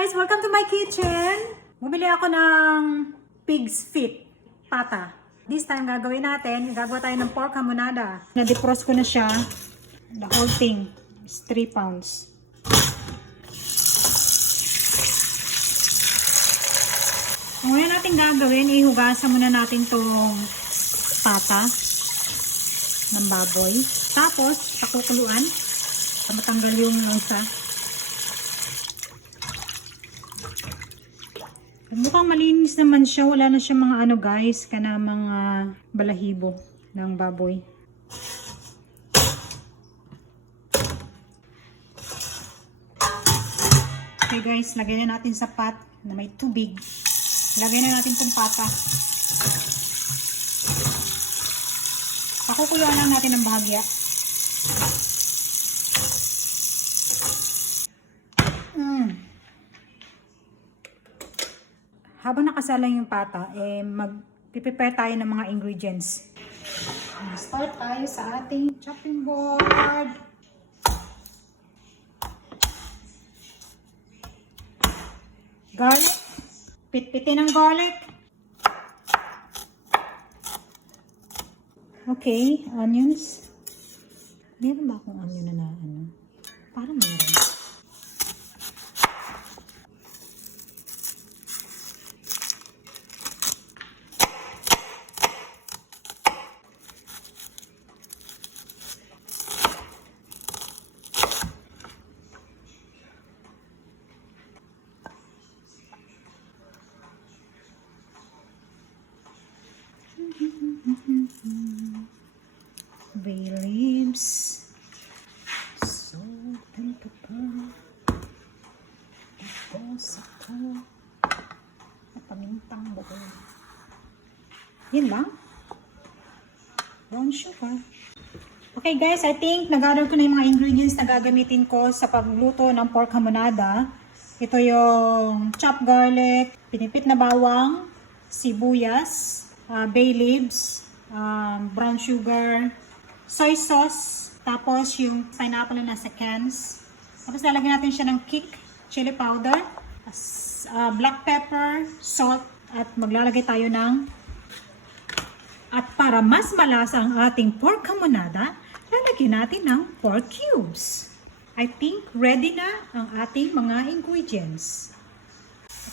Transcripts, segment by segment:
guys! Welcome to my kitchen! Bumili ako ng pig's feet, pata. This time gagawin natin, gagawa tayo ng pork hamonada. Na-defrost ko na siya. The whole thing is 3 pounds. Ang una natin gagawin, ihugasan muna natin tong pata ng baboy. Tapos, pakukuluan para matanggal yung lansa. Mukhang malinis naman siya. Wala na siya mga ano guys, kana mga balahibo ng baboy. Okay guys, lagyan na natin sa pot na may tubig. Lagyan na natin itong pata. Pakukuluan lang natin ng bahagya. Habang nakasalang yung pata, mag-prepare tayo ng mga ingredients. Start tayo sa ating chopping board. Garlic. Pitpitin ng garlic. Okay, onions. Meron ba akong onion na ano? Parang meron. Bay leaves, salt and pepper, tapos ito, pamintang buo. Yun lang. Brown sugar. Okay guys, I think nag-gather ko na yung mga ingredients na gagamitin ko sa pagluto ng pork hamonada. Ito yung chopped garlic, pinipit na bawang, sibuyas, bay leaves, brown sugar, soy sauce, tapos yung pineapple na nasa cans. Tapos lalagyan natin siya ng kick, chili powder, black pepper, salt, at maglalagay tayo ng, at para mas malasa ang ating pork hamonada, lalagyan natin ng pork cubes. I think ready na ang ating mga ingredients.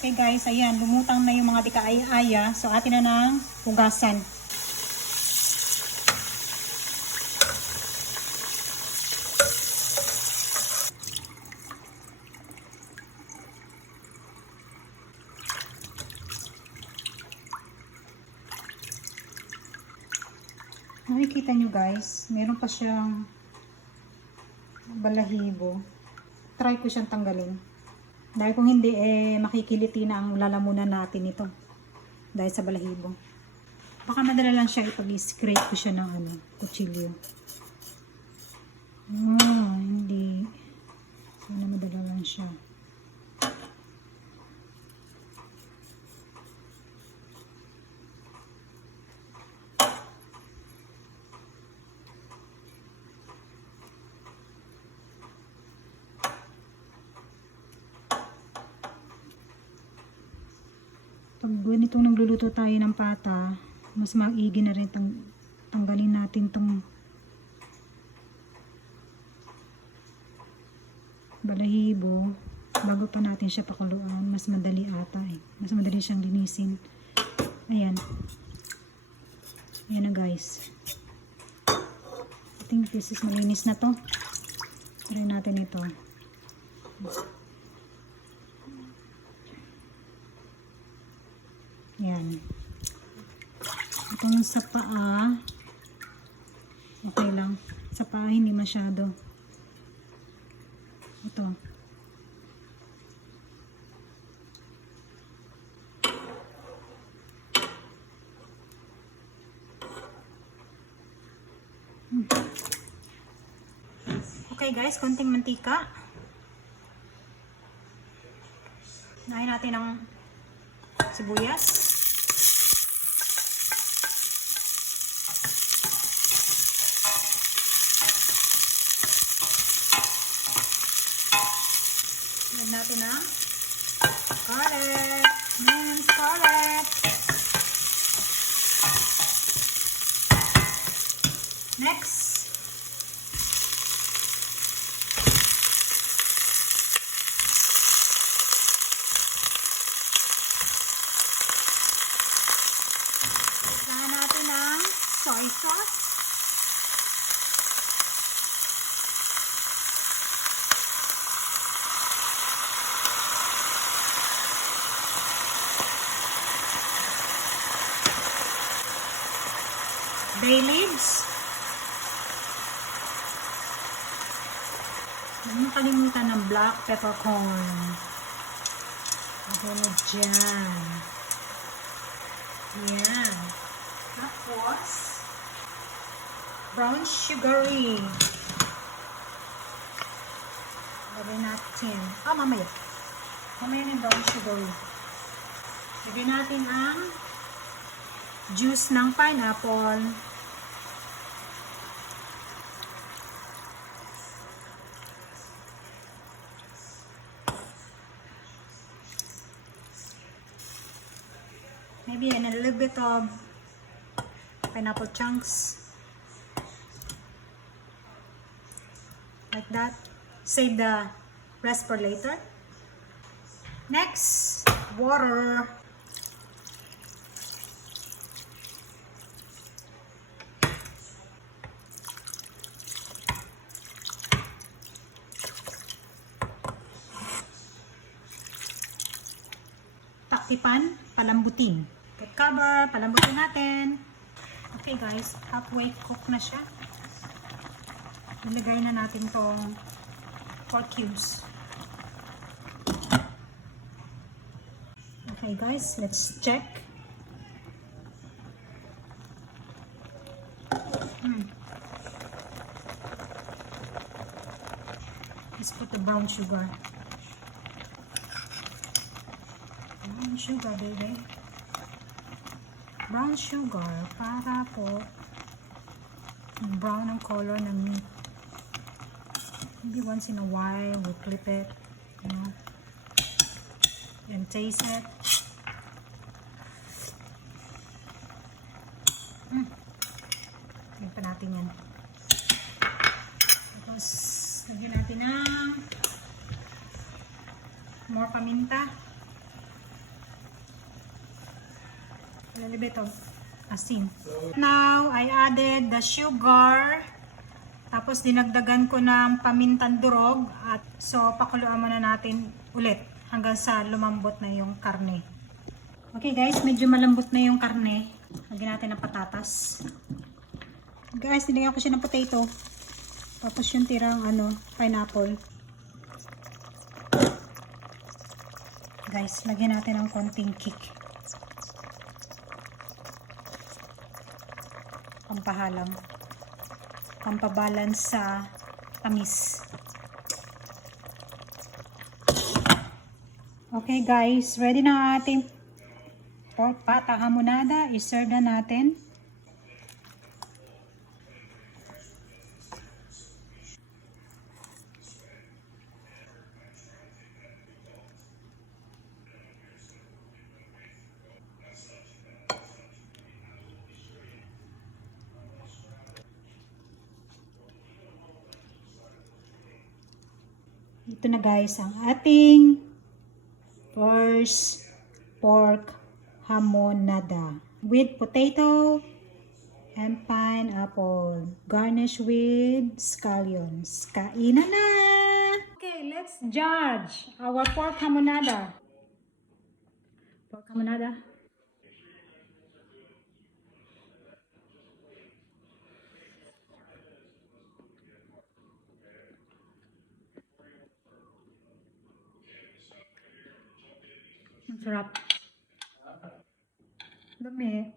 Okay guys, ayan, lumutang na yung mga dikaaya, so atin na ng hugasan. Nakikita nyo guys, meron pa siyang balahibo. Try ko siyang tanggalin. Dahil kung hindi, makikiliti na ang lalamunan natin ito. Dahil sa balahibo. Baka madala lang siya ipag-scrape ko siya ng kutsilyo. Hindi. Sana madala lang siya. Pag ganitong nagluluto tayo ng pata, mas maigi na rin tanggalin natin tong balahibo bago pa natin siya pakuluan. Mas madali ata mas madali siyang linisin. Ayan. Ayan na guys. I think this is malinis na to. Try natin ito. Yan. Itong sa paa, okay lang. Sa paa, hindi masyado. Ito. Okay guys, konting mantika. Nahin natin ng sibuyas. Lagyan natin ng Scarlett! Man, Scarlett! Next! Saan natin ang soy sauce. Bay leaves. Huwag mo kalimutan ng black peppercorn. Ako na dyan. Yan. Tapos, brown sugary. Lagyan natin. Mamaya. Mamaya yung brown sugary. Lagyan natin ang juice ng pineapple. Maybe a little bit of pineapple chunks. Like that. Save the rest for later. Next, water. Taktipan, palambutin. Put cover, palambutin natin. Okay guys, halfway cook na siya. Ilagay na natin tong pork cubes. Okay guys, let's check. Let's put the brown sugar. Brown sugar, baby. Brown sugar para po brown ang color ng meat. Maybe once in a while we'll clip it, you know, and taste it. Lagyan pa natin yan. Tapos lagyan natin ng more paminta. A little bit of asin. Now, I added the sugar. Tapos, dinagdagan ko ng pamintang durog. At so, pakuluan muna natin ulit hanggang sa lumambot na yung karne. Okay guys, medyo malambot na yung karne. Lagyan natin ng patatas. Guys, nilagyan ko siya ng potato. Tapos yung tirang pineapple. Guys, lagyan natin ng konting kick. Pampahalang, pampabalance sa tamis. Okay guys, ready na ating pork pata hamonada. I-serve na natin. Ito na guys ang ating first pork hamonada with potato and pineapple, garnish with scallions. Kainan na! Okay, let's judge our pork hamonada. Pork hamonada. Ang sarap. Dami.